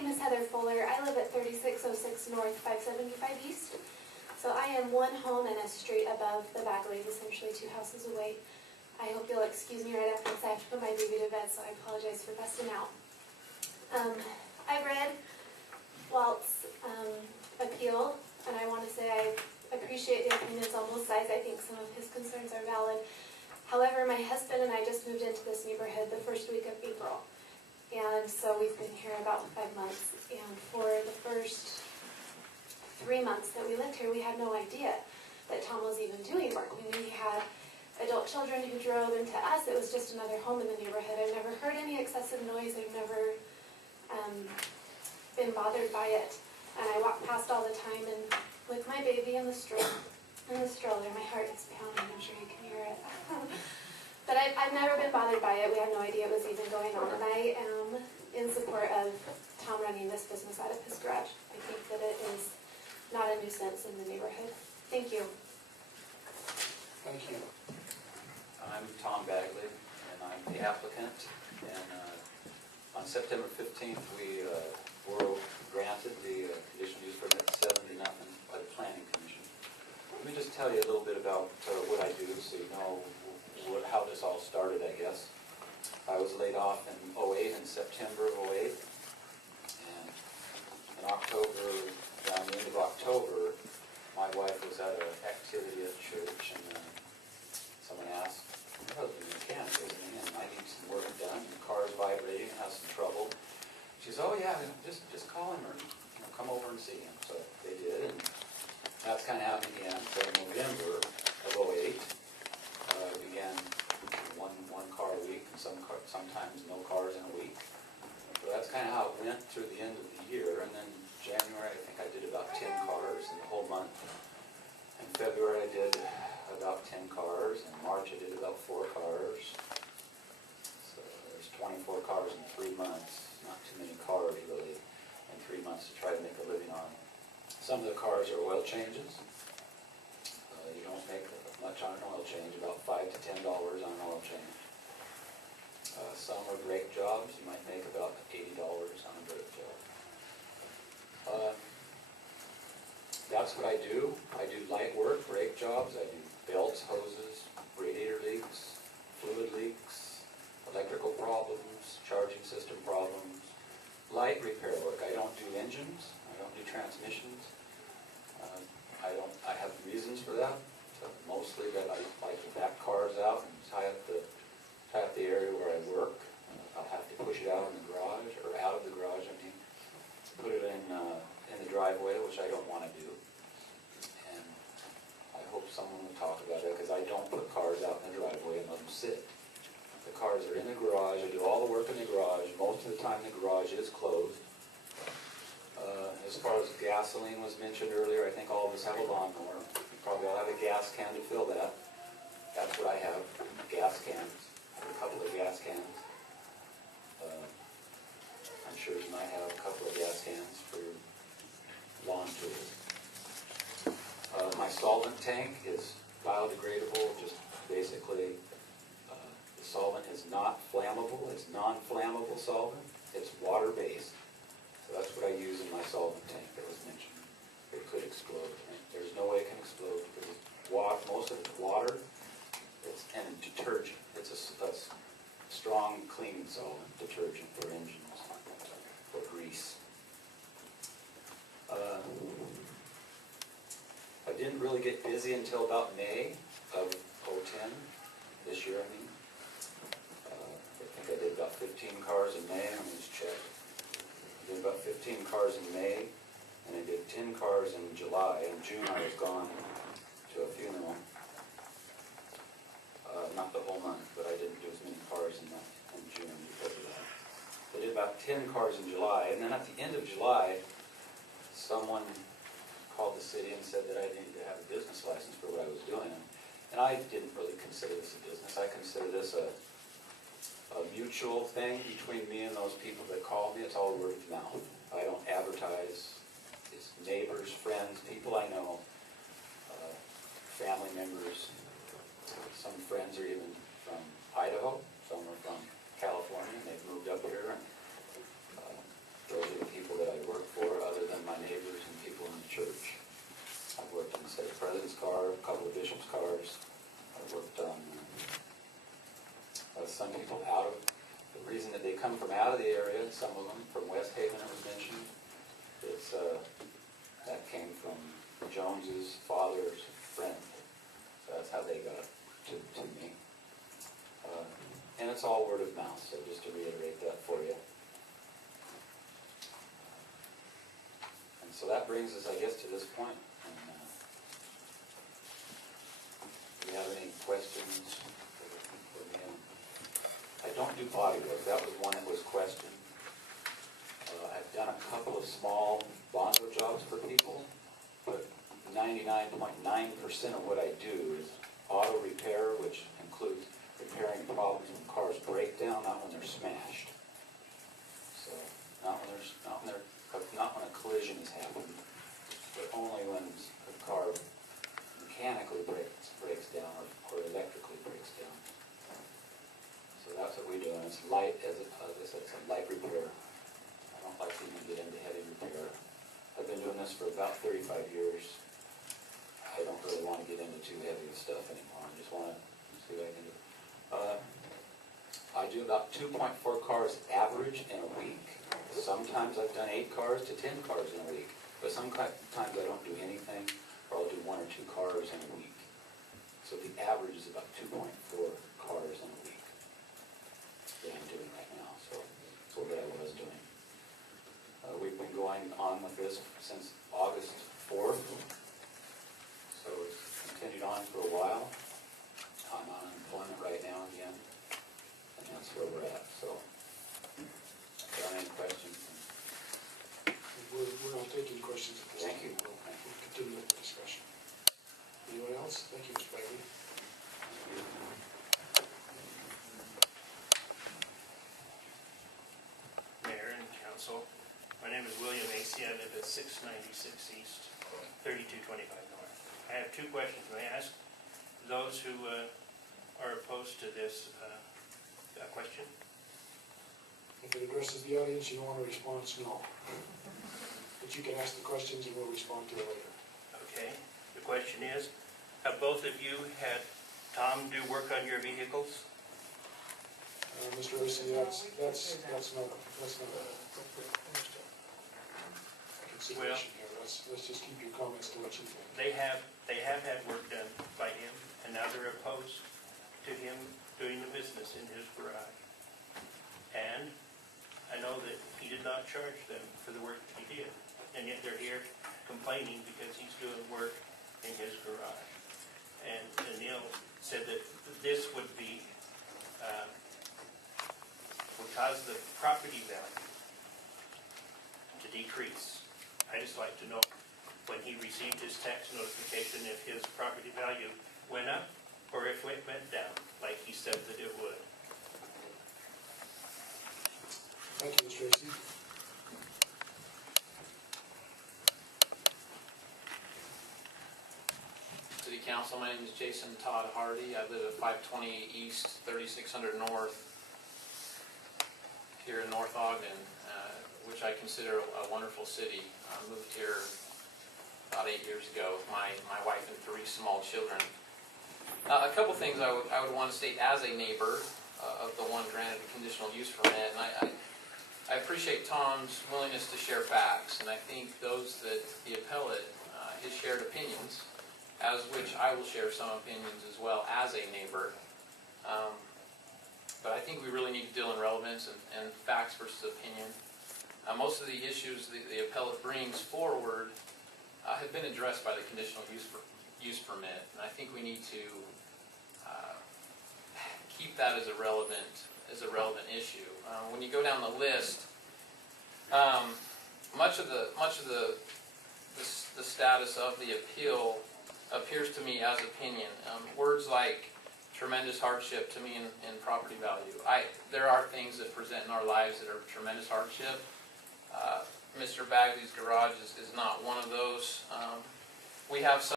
name is Heather Fuller. I live at 3606 North, 575 East. So I am one home and a street above the back lane, essentially 2 houses away. I hope you'll excuse me right after this. I have to put my baby to bed, so I apologize for busting out. I read Walt's appeal, and I want to say I appreciate the opinions on both sides. I think some of his concerns are valid. However, my husband and I just moved into this neighborhood the first week of April. And so we've been here about 5 months. And for the first 3 months that we lived here, we had no idea that Tom was even doing work. We knew he had adult children who drove, and to us it was just another home in the neighborhood. I've never heard any excessive noise. I've never been bothered by it. And I walk past all the time, and with my baby in the stroller, my heart is pounding. I'm sure you can hear it. But I've never been bothered by it. We had no idea it was even going on. And I am in support of Tom running this business out of his garage. I think that it is not a nuisance in the neighborhood. Thank you. Thank you. I'm Tom Bagley, and I'm the applicant. And on September 15th, we were granted the conditional use permit 7-0 by the Planning Commission. Let me just tell you a little bit about what I do, so you know how this all started, I guess. I was laid off in 2008, in September of 2008. And in October, around the end of October, my wife was at an activity at church, and someone asked, "My husband's a mechanic, isn't he? And I need some work done. The car's vibrating and has some trouble." She says, "Oh yeah, just call him or come over and see him." So they did, and that's kind of how it began. So in November of 2008, I began one car a week, and sometimes no cars in a week. So that's kind of how it went through the end of the year. And then January, I think I did about 10 cars in the whole month. In February, I did about 10 cars. In March, I did about 4 cars. So there's 24 cars in 3 months. Not too many cars, really, in 3 months to try to make a living on. Some of the cars are oil changes. You don't make much on an oil change, about $5 to $10 on an oil change. Some are brake jobs. You might make about $80 on a brake job. That's what I do. I do light work, brake jobs. I do belts, hoses, radiator leaks, fluid leaks, electrical problems, charging system problems, light repair work. I don't do engines. I don't do transmissions. I have reasons for that. Mostly that I like to back cars out and tie up the area where I work. I'll have to push it out in the garage, or out of the garage, I mean. Put it in the driveway, which I don't want to do. And I hope someone will talk about it, because I don't put cars out in the driveway and let them sit. The cars are in the garage. I do all the work in the garage. Most of the time the garage is closed. As far as gasoline was mentioned earlier, I think all of us have a lawnmower. You probably all have a gas can to fill that. That's what I have, gas cans. I have a couple of gas cans. I'm sure you might have a couple of gas cans for your lawn tools. My solvent tank is biodegradable, just basically the solvent is not flammable. It's non-flammable solvent. It's water-based. So that's what I use in my solvent tank that was mentioned. It could explode. There's no way it can explode because most of it's water. And detergent. It's a strong cleaning solvent, detergent for engines, for grease. I didn't really get busy until about May of 2010, this year I mean. I think I did about 15 cars in May. Let me just check. I did about 15 cars in May, and I did 10 cars in July. In June I was gone to a funeral. Not the whole month, but I didn't do as many cars in June because of that. I did about 10 cars in July, and then at the end of July, someone called the city and said that I needed to have a business license for what I was doing. And I didn't really consider this a business. I consider this a mutual thing between me and those people that call me. It's all word of mouth. I don't advertise. It's neighbors, friends, people I know, family members. Some friends are even from Idaho. Some are from California, and they've moved up here. And those are the people some of them. From West Haven, it was mentioned. It's, that came from Jones's father's friend. So that's how they got to me. And it's all word of mouth, so just to reiterate that for you. And so that brings us, I guess, to this point. And, do you have any questions for me? I don't do body work. That was one that was questioned. I've done a couple of small bondo jobs for people, but 99.9% of what I do is auto repair, which includes repairing problems when cars break down, not when they're smashed. So not when a collision has happened, but only when a car mechanically breaks down or electrically breaks down. So that's what we do, and it's light, as I said, it's a light repair. I don't like to even get into heavy repair. I've been doing this for about 35 years. I don't really want to get into too heavy stuff anymore. I just want to see what I can do. I do about 2.4 cars average in a week. Sometimes I've done 8 cars to 10 cars in a week, but sometimes I don't do anything, or I'll do 1 or 2 cars in a week. So the average is about 2.4 cars in a week that I'm doing right now. So that's what I was doing. We've been going on with this since August 4th, so it's continued on for a while. I'm on unemployment right now again, and that's where we're at. So, any questions? We're not taking questions at this time. Thank you. We'll continue with the discussion. Anyone else? Thank you, Mr. Bagley. Mayor and council, my name is William Macy. I live at 696 East, 3225 North. I have 2 questions. May I ask those who are opposed to this question? If it addresses the audience, you want a response, no. But you can ask the questions and we'll respond to it later. Okay. The question is, have both of you had Tom do work on your vehicles? Mr. Mason, that's not a consideration here. Let's just keep your comments to what you think. They have had work done by him, and now they're opposed to him doing the business in his garage. And I know that he did not charge them for the work that he did, and yet they're here complaining because he's doing work in his garage. And Neil said that this would be, would cause the property value to decrease. I just like to know when he received his tax notification if his property value went up or if it went down, like he said that it would. Thank you, Mr. Tracy. City Council, my name is Jason Todd Hardy. I live at 528 East, 3600 North, here in North Ogden, which I consider a wonderful city. I moved here about 8 years ago with my wife and 3 small children. A couple things I would want to state as a neighbor of the one granted a conditional use permit, and I appreciate Tom's willingness to share facts, and I think those that the appellate, his shared opinions, as which I will share some opinions as well as a neighbor. But I think we really need to deal in relevance and facts versus opinion. Most of the issues the appellate brings forward have been addressed by the conditional use permit, and I think we need to keep that as a relevant issue. When you go down the list, much of the status of the appeal appears to me as opinion. Words like tremendous hardship to me in property value. There are things that present in our lives that are tremendous hardship. Mr. Bagley's garage is not one of those. We have some